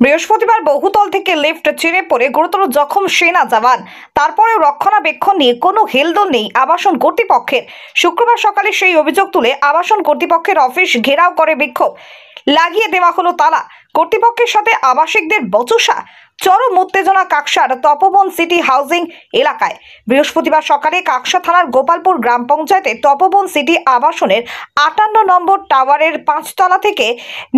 বৃহস্পতিবার বহুতল থেকে লিফট ছিঁড়ে পড়ে গুরুতর জখম সেনা জওয়ান। তারপরেও রক্ষণাবেক্ষণ নিয়ে কোনো হেলদোল নেই আবাসন কর্তৃপক্ষের। শুক্রবার সকালে সেই অভিযোগ তুলে আবাসন কর্তৃপক্ষের অফিস ঘেরাও করে বিক্ষোভ। লাগিয়ে দেওয়া হলো তালা। কর্তৃপক্ষের সাথে আবাসিকদের বচসা। চরম উত্তেজনা কাকসার তপবন সিটি হাউজিং এলাকায়। বৃহস্পতিবার সকালে কাকসা থানার গোপালপুর গ্রাম পঞ্চায়েতের তপবন সিটি আবাসনের 58 নম্বর টাওয়ারের 5 তলা থেকে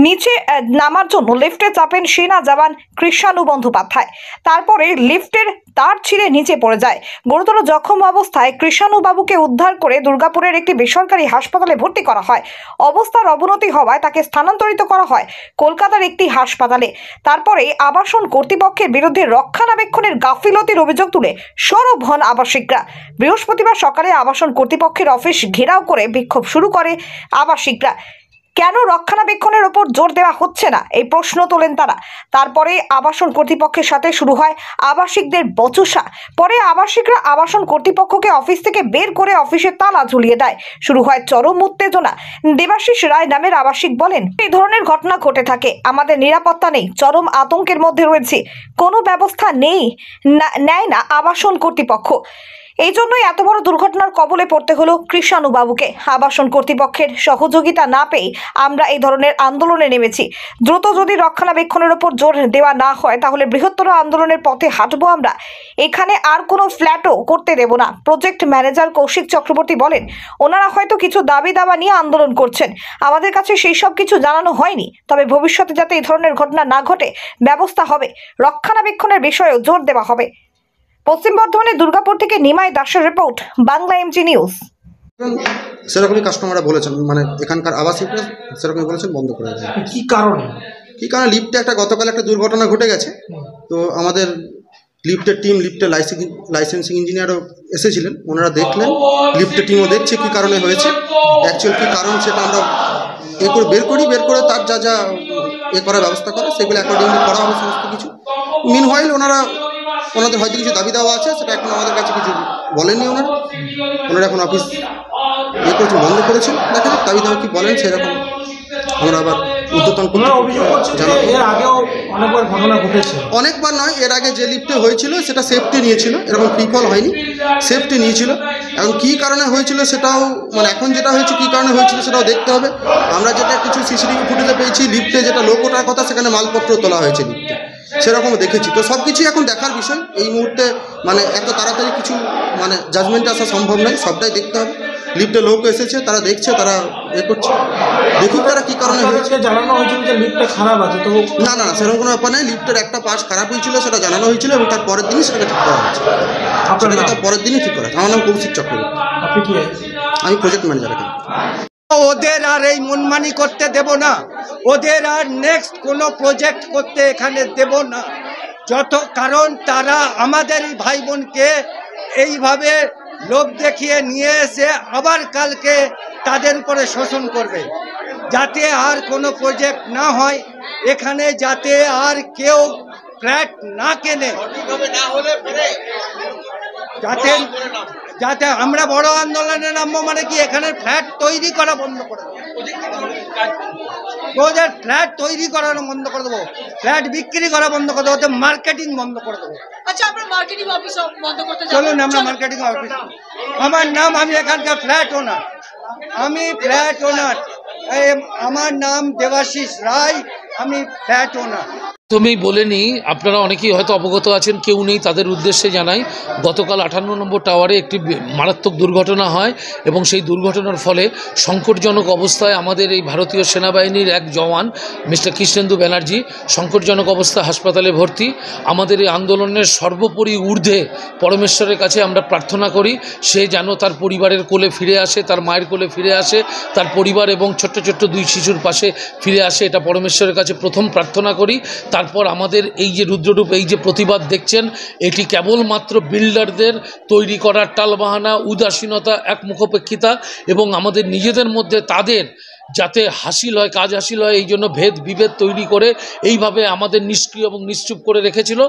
নিচে নামার জন্য লিফটে চাপেন সেনা জওয়ান কৃষাণু বন্দ্যোপাধ্যায়। তারপরে লিফটের তার ছিঁড়ে নিচে পড়ে যায়। গুরুতর জখম অবস্থায় কৃষাণু বাবুকে উদ্ধার করে দুর্গাপুরের একটি বেসরকারি হাসপাতালে ভর্তি করা হয়। অবস্থার অবনতি হওয়ায় তাকে স্থানান্তরিত করা হয় কলকাতার একটি হাসপাতালে। তারপরে আবাসন কর্তৃপক্ষের বিরুদ্ধে রক্ষণাবেক্ষণের গাফিলতির অভিযোগ তুলে সরব হন আবাসিকরা। বৃহস্পতিবার সকালে আবাসন কর্তৃপক্ষের অফিস ঘেরাও করে বিক্ষোভ শুরু করে আবাসিকরা। কেন রক্ষণাবেক্ষণের ওপর জোর দেওয়া হচ্ছে না, এই প্রশ্ন তোলেন তারা। তারপরে আবাসন কর্তৃপক্ষের সাথে শুরু হয় আবাসিকদের বচসা। পরে আবাসিকরা আবাসন কর্তৃপক্ষকে অফিস থেকে বের করে অফিসের তালা ঝুলিয়ে দেয়। শুরু হয় চরম উত্তেজনা। দেবাশিস রায় নামের আবাসিক বলেন, এই ধরনের ঘটনা ঘটে থাকে, আমাদের নিরাপত্তা নেই, চরম আতঙ্কের মধ্যে রয়েছে, কোনো ব্যবস্থা নেয় না আবাসন কর্তৃপক্ষ। এই জন্যই এত বড় দুর্ঘটনার কবলে পড়তে হলো কৃষাণু বাবুকে। আবাসন কর্তৃপক্ষের সহযোগিতা না পেয়ে আমরা এই ধরনের আন্দোলনে নেমেছি। দ্রুত যদি রক্ষণাবেক্ষণের উপর জোর দেওয়া না হয় তাহলে বৃহত্তর আন্দোলনের পথে হাঁটবো আমরা। এখানে আর কোনো ফ্ল্যাটও করতে দেব না। প্রজেক্ট ম্যানেজার কৌশিক চক্রবর্তী বলেন, ওনারা হয়তো কিছু দাবি দাবা নিয়ে আন্দোলন করছেন, আমাদের কাছে সেই সব কিছু জানানো হয়নি। তবে ভবিষ্যতে যাতে এই ধরনের ঘটনা না ঘটে ব্যবস্থা হবে, রক্ষণাবেক্ষণের বিষয়েও জোর দেওয়া হবে। পশ্চিম বর্ধমানের দুর্গাপুর থেকে নিমাই দাসের রিপোর্ট, বাংলা এমজি নিউজ। সেরকমই কাস্টমাররা বলেছেন, মানে এখানকার আবাসিকরা সেরকমই বলেছেন বন্ধ করে দেয়। কি কারণে লিফটে গতকাল একটা দুর্ঘটনা ঘটে গেছে। তো আমাদের লিফটের টিম, লিফটের লাইসেন্সিং ইঞ্জিনিয়ারও এসেছিলেন, ওনারা দেখলেন, লিফটের টিমও দেখছে কী কারণে হয়েছে। অ্যাকচুয়াল কী কারণ সেটা আমরা বের করে তার যা যা করার ব্যবস্থা করে সেগুলো অ্যাকর্ডিংলি করা হবে সমস্ত কিছু। মিনওয়াইল ওনাদের হয়তো কিছু দাবি দেওয়া আছে, সেটা এখন আমাদের কাছে কিছু বলেননি। ওনারা এখন অফিস করেছেন, বন্ধ করেছেন। দেখা যাক দাবি দেওয়া কি বলেন, সেরকম আমরা আবার উদ্যোতন অনেকবার নয়, এর আগে যে লিফটে হয়েছিল সেটা সেফটি নিয়েছিল, এরকম ফ্রিফল হয়নি, সেফটি নিয়েছিল। এখন কী কারণে হয়েছিল সেটাও, মানে এখন যেটা হয়েছে কী কারণে হয়েছিল সেটাও দেখতে হবে। আমরা যেটা কিছু সিসিটিভি ফুটেজে পেয়েছি, লিফটে যেটা লোক ওঠার কথা সেখানে মালপত্র তোলা হয়েছে লিফটে, সেরকম দেখেছি। তো সব কিছুই এখন দেখার বিষয়। এই মুহূর্তে মানে এত তাড়াতাড়ি কিছু মানে জাজমেন্টে আসা সম্ভব নয়, সবটাই দেখতে হবে। লিফটে লোক এসেছে, তারা দেখছে, তারা করছে, দেখুক তারা কী কারণে হয়েছে। জানানো হয়েছিল যে লিফটটা খারাপ আছে, তো না সেরকম কোনো ব্যাপার নেই। লিফটের একটা পাশ খারাপ হয়েছিল, সেটা জানানো হয়েছিল এবং তার পরের দিনই সেটা ঠিক করা হয়েছে। তার পরের দিনই ঠিক করা। আমার নাম কৌশিক চক্রবর্তী। আপনি কি? আমি প্রজেক্ট ম্যানেজার এখানে। ওদের আর এই মনমানি করতে দেব না, ওদের আর নেক্সট কোনো প্রজেক্ট করতে এখানে দেব না। কারণ তারা আমাদের ভাই বোনকে এইভাবে লোভ দেখিয়ে নিয়ে এসে আবার কালকে তাদের উপরে শোষণ করবে। যাতে আর কোনো প্রজেক্ট না হয় এখানে, যাতে আর কেউ ফ্ল্যাট না কেনে, যাতে আমরা বড় আন্দোলনে নামবো। মানে কি, এখানে ফ্ল্যাট তৈরি করা বন্ধ করে দেবো, প্রজেক্ট ফ্ল্যাট তৈরি করানো বন্ধ করে দেবো, ফ্ল্যাট বিক্রি করা বন্ধ করে দেবো, মার্কেটিং বন্ধ করে দেবো। আচ্ছা, আপনার মার্কেটিং অফিস বন্ধ করতে চলুন, আমরা মার্কেটিং অফিস। আমার নাম, আমি এখানকার ফ্ল্যাট ওনার, আমার নাম দেবাশিস রায়, আমি ফ্ল্যাট ওনার। তুমি বলে নিই, আপনারা অনেকেই হয়তো অবগত আছেন, কেউ নেই তাদের উদ্দেশ্যে জানাই। গতকাল 58 নম্বর টাওয়ারে একটি মারাত্মক দুর্ঘটনা হয় এবং সেই দুর্ঘটনার ফলে সংকটজনক অবস্থায় আমাদের এই ভারতীয় সেনাবাহিনীর এক জওয়ান মিস্টার কৃষ্ণেন্দু ব্যানার্জি সংকটজনক অবস্থায় হাসপাতালে ভর্তি। আমাদের এই আন্দোলনের সর্বোপরি ঊর্ধ্বে পরমেশ্বরের কাছে আমরা প্রার্থনা করি, সে যেন তার পরিবারের কোলে ফিরে আসে, তার মায়ের কোলে ফিরে আসে, তার পরিবার এবং ছোট্ট ছোট্ট 2 শিশুর পাশে ফিরে আসে। এটা পরমেশ্বরের কাছে প্রথম প্রার্থনা করি। তারপর আমাদের এই যে রুদ্ররূপ, এই যে প্রতিবাদ দেখছেন, এটি কেবলমাত্র বিল্ডারদের তৈরি করার টালবাহানা, উদাসীনতা, একমুখপেক্ষিতা এবং আমাদের নিজেদের মধ্যে তাদের যাতে হাসিল হয়, কাজ হাসিল হয়, এই জন্য ভেদ বিভেদ তৈরি করে এইভাবে আমাদের নিষ্ক্রিয় এবং নিশ্চুপ করে রেখেছিল।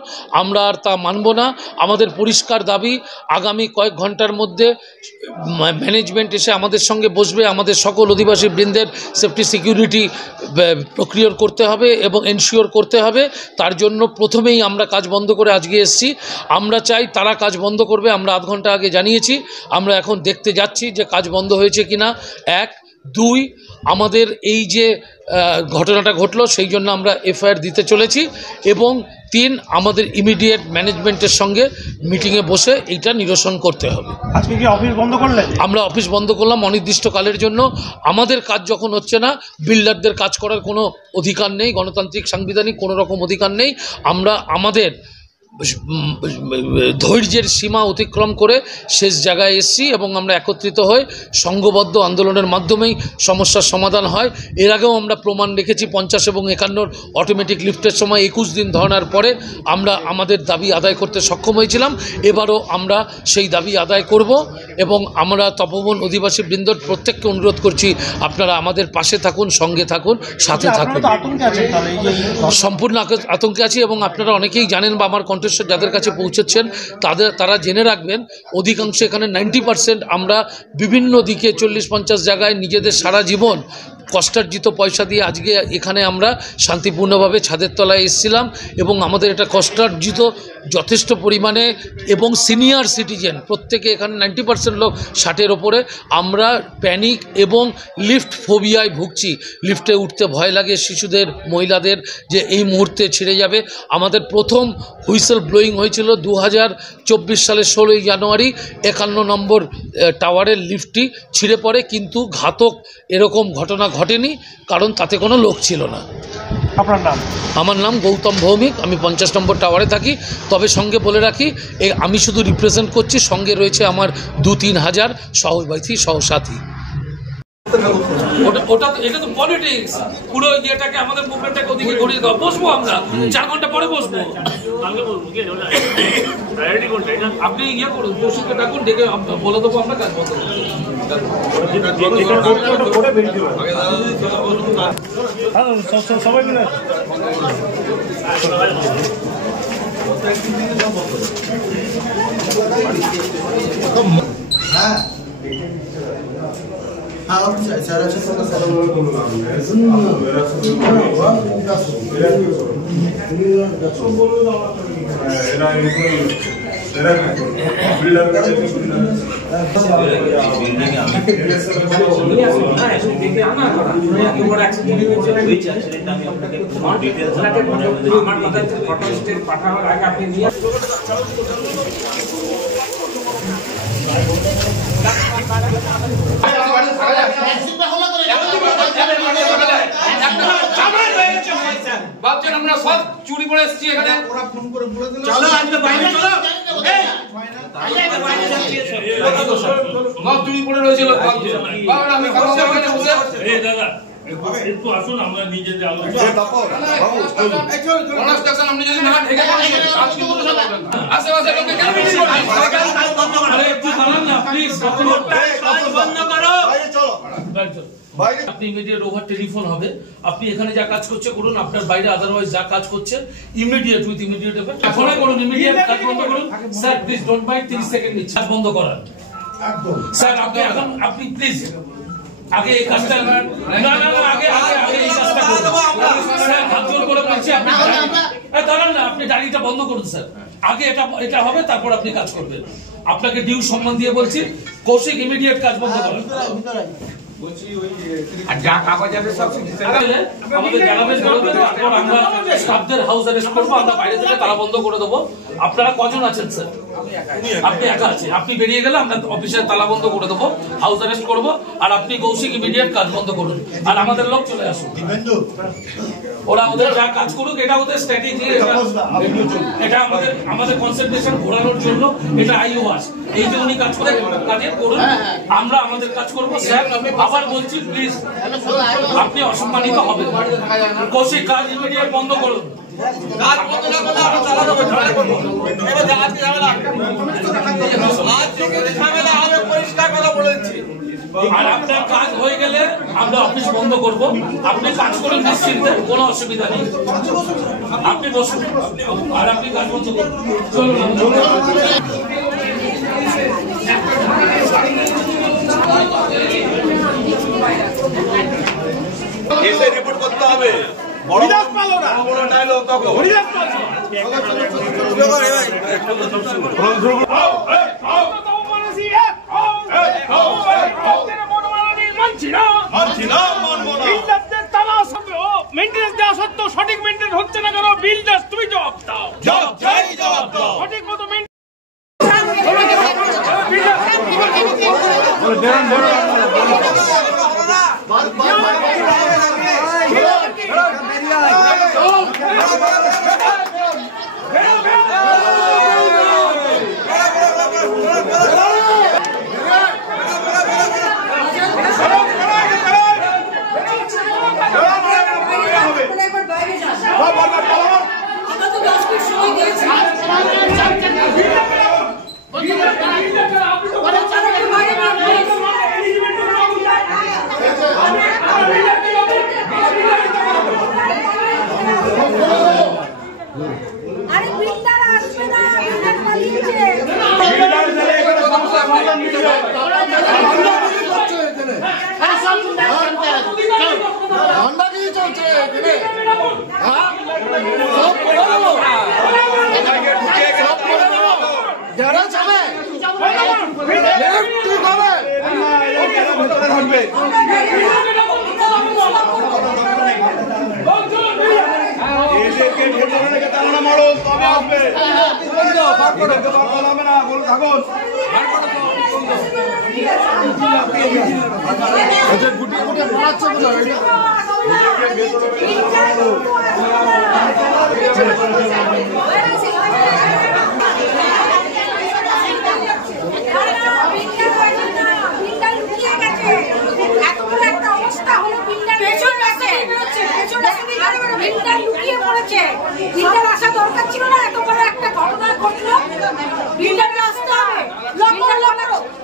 আমরা আর তা মানব না। আমাদের পরিষ্কার দাবি, আগামী কয়েক ঘন্টার মধ্যে ম্যানেজমেন্ট এসে আমাদের সঙ্গে বসবে, আমাদের সকল অধিবাসী বৃন্দের সেফটি সিকিউরিটি প্রক্রিয়ার করতে হবে এবং এনশিওর করতে হবে। তার জন্য প্রথমেই আমরা কাজ বন্ধ করে আজকে এসেছি। আমরা চাই তারা কাজ বন্ধ করবে, আমরা আধ ঘন্টা আগে জানিয়েছি। আমরা এখন দেখতে যাচ্ছি যে কাজ বন্ধ হয়েছে কিনা। 1, 2, আমাদের এই যে ঘটনাটা ঘটলো সেই জন্য আমরা এফআইআর দিতে চলেছি, এবং 3, আমাদের ইমিডিয়েট ম্যানেজমেন্টের সঙ্গে মিটিংয়ে বসে এইটা নিরসন করতে হবে। আজকে কি অফিস বন্ধ করলেন? আমরা অফিস বন্ধ করলাম অনির্দিষ্টকালের জন্য। আমাদের কাজ যখন হচ্ছে না, বিল্ডারদের কাজ করার কোনো অধিকার নেই, গণতান্ত্রিক সাংবিধানিক কোনো রকম অধিকার নেই। আমরা আমাদের ধৈর্যের সীমা অতিক্রম করে শেষ জায়গায় এসেছি এবং আমরা একত্রিত হয়ে সংঘবদ্ধ আন্দোলনের মাধ্যমেই সমস্যার সমাধান হয়। এর আগেও আমরা প্রমাণ রেখেছি 50 এবং 51 অটোমেটিক লিফটের সময় 21 দিন ধর্নার পরে আমরা আমাদের দাবি আদায় করতে সক্ষম হয়েছিলাম। এবারও আমরা সেই দাবি আদায় করব এবং আমরা তপবন অধিবাসী বৃন্দর প্রত্যেককে অনুরোধ করছি, আপনারা আমাদের পাশে থাকুন, সঙ্গে থাকুন, সাথে থাকুন। সম্পূর্ণ আতঙ্কে আছি এবং আপনারা অনেকেই জানেন বা আমার কণ্ঠস্বর যাদের কাছে পৌঁছচ্ছেন তারা জেনে রাখবেন, অধিকাংশ এখানে 90% আমরা বিভিন্ন দিকে 40-50 জায়গায় নিজেদের সারা জীবন কষ্টার্জিত পয়সা দিয়ে আজকে এখানে আমরা শান্তিপূর্ণভাবে ছাদের তলায় এসেছিলাম এবং আমাদের এটা কষ্টার্জিত যথেষ্ট পরিমাণে, এবং সিনিয়র সিটিজেন প্রত্যেকে এখানে 90% লোক 60-এর ওপরে। আমরা প্যানিক এবং লিফট ফোবিয়ায় ভুগছি। লিফটে উঠতে ভয় লাগে শিশুদের, মহিলাদের, যে এই মুহূর্তে ছিঁড়ে যাবে। আমাদের প্রথম হুইসেল ব্লোয়িং হয়েছিল 2024 সালের 16ই জানুয়ারি। 51 নম্বর টাওয়ারের লিফটটি ছিঁড়ে পড়ে, কিন্তু ঘাতক এরকম ঘটনা ঘটেনি, কারণ তাতে কোনো লোক ছিল না। আপনার নাম? আমার নাম গৌতম ভৌমিক, আমি 50 নম্বর টাওয়ারে থাকি। তবে সঙ্গে বলে রাখি, আমি শুধু রিপ্রেজেন্ট করছি, সঙ্গে রয়েছে আমার 2-3 হাজার সহবাসী সহসাথী। ওটা এটা তো পলিটিক্স, পুরো ইয়েটাকে আমাদের মুভমেন্টটাকে ওদিকে ঘুরিয়ে দেওয়া। বসবো আমরা 4 ঘন্টা পরে বসবো। আপনি ইয়ে করুন, পশুকে ডাকুন, ডেকে বলে দেবো আমরা কাজ বন্ধ করবো। সবাই মিলে ভাবছেন আমরা সব চুরি করে এসেছি এখানে। চলো আজকে বাইরে চলো, সব চুরি করে রয়েছিল। আমি একটু আসুন, আমরা নিজেদের আপনি যদি না ঠেকে আশেপাশে লোকে কেন মিছিল আপনি ইমিডিয়েট ওভার টেলিফোন হবে। আপনি এখানে যা কাজ করছে করুন, আপনার বাইরে আদারওয়াইজ যা কাজ করছে ইমিডিয়েট উইথ ইমিডিয়েট এফেক্ট এখনই করুন, ইমিডিয়েট কাজ বন্ধ করুন। Sir please don't mind, 30 second নিচ্ছে, কাজ বন্ধ করান। স্যার আপনি প্লিজ আগে এই কাজটা না আগে এই কাজটা করুন। স্যার হাত জোর করে বলছি, আপনি দাঁড়ান না, আপনি ডায়েরিটা বন্ধ করুন স্যার। আগে এটা হবে, তারপর আপনি কাজ করবেন। আপনাকে ডিউ সম্মান দিয়ে বলছি, কৌশিক ইমিডিয়েট কাজ বন্ধ করুন। আপনারা কজন আছেন স্যার? আপনি একা আছেন, আপনি বেরিয়ে গেলে আমরা অফিসের তালা বন্ধ করে দেবো, হাউস অ্যারেস্ট করবো। আর আপনি কৌশিক ইমিডিয়েট কাজ বন্ধ করুন, আর আমাদের লোক চলে আসুন। ওরা ওদের যা কাজ করুক, এটা ওদের স্ট্র্যাটেজি, এটা আমাদের কনসেন্ট্রেশন ঘোরানোর জন্য, এটা আইওয়াস। এই যে উনি কাজ করে কাজে করুন, আমরা আমাদের কাজ করবো। স্যার আবার বলছি, প্লিজ আপনি অসম্মানিত হবেন। কৌশিক কাজ ইমিডিয়েট বন্ধ করুন। কাজ বন্ধ না করলে আমরা চালা দেবো, ঝামেলা করবো। এবার ঝামেলা আজ থেকে ঝামেলা হবে, পরিষ্কার কথা বলে দিচ্ছি। আর আপনার কাজ হয়ে গেলে আমরা অফিস বন্ধ করব। আপনি কাজ করুন নিশ্চিন্তে, কোনো অসুবিধা নেই। আপনি বসুন আর আপনি কাজ বন্ধ করুন। চলুন। এসে রিপোর্ট করতে হবে। বড় বড় ডায়লগ তখন মেইনটেনেন্স দেওয়া সত্ত্বেও সঠিক মেইনটেনেন্স হচ্ছে না কেন? বিল্ডার তুমি জবাব দাও। সঠিক মতো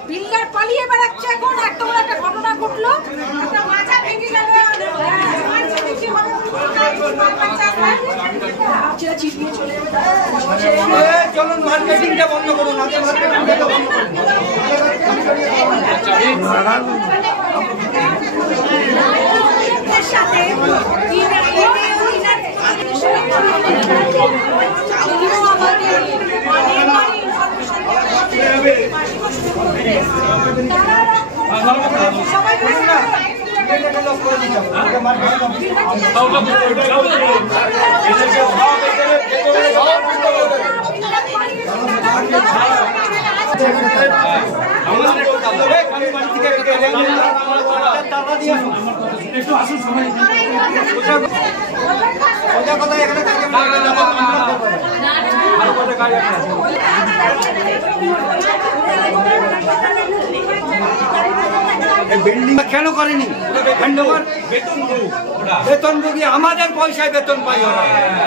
বিল্ডার পালিয়ে বেড়াচ্ছে। এখন এত বড় একটা ঘটনা ঘটলো, একটা মাথা ভেঙে গেল। চলুন মার্কেটিংটা বন্ধ করুন। কেন করেনি বেতন ভোগী? আমাদের পয়সায় বেতন পাই,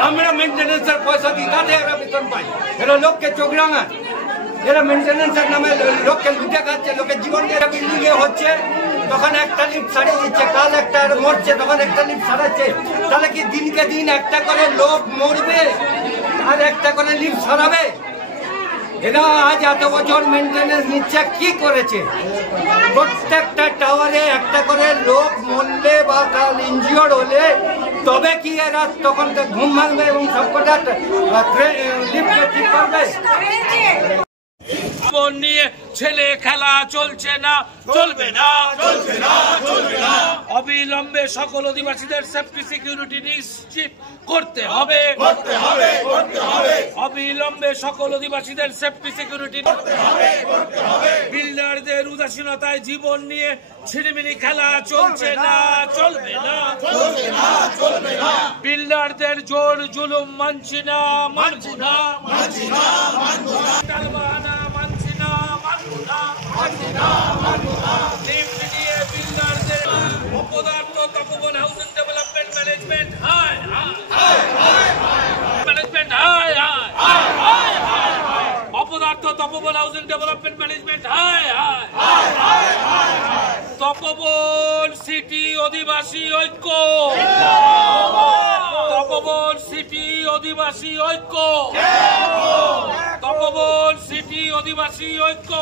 আমরা মেনটেন্যান্সের পয়সা দিই, তাতে এরা বেতন পাই। এরা লোককে চোখ রাঙায়, এরা মেনটেন্যান্সের নামে লোককে লুটে খাচ্ছে, লোকের জীবন দিয়ে বিল্ডিং এ হচ্ছে, তখন একটা লিফট ছাড়িয়ে দিচ্ছে, কাল একটা মরছে, তখন একটা লিফট ছাড়াচ্ছে। তাহলে কি দিনকে দিন একটা করে লোক মরবে আর একটা করে লিফট ছাড়াবে? এরা আজ এত বছর মেনটেন্যান্স নিচ্ছে, কি করেছে? প্রত্যেকটা টাওয়ারে একটা করে লোক মরলে বা কাল ইনজিওর হলে তবে কি এরা তখন ঘুম ভাঙবে এবং সবকটা লিফটে ঠিক করবে? জীবন নিয়ে ছেলে খেলা চলছে না, চলবে না, চলবে না, চলবে না। অবিলম্বে সকল অধিবাসীদের সেফটি সিকিউরিটি নিশ্চিত করতে হবে, করতে হবে, করতে হবে। অবিলম্বে সকল অধিবাসীদের সেফটি সিকিউরিটি করতে হবে, করতে হবে। বিল্ডারদের উদাসীনতায় জীবন নিয়ে ছিনিমিনি খেলা চলছে না, চলবে না, চলবে না, চলবে না। বিল্ডারদের জোর জুলুম মানছি না, মানছি না, মানছি না, মানবো না। অপদার্থ তপবন হাউজিং ডেভেলপমেন্ট ম্যানেজমেন্ট হাই ম্যানেজমেন্ট হাই অপদার্থ তপবন হাউজিং ডেভেলপমেন্ট ম্যানেজমেন্ট হায় হায় তপবন সিটি অধিবাসী ঐক্য তপবন সিটি অধিবাসী ঐক্য তপবন সিটি অধিবাসী ঐক্য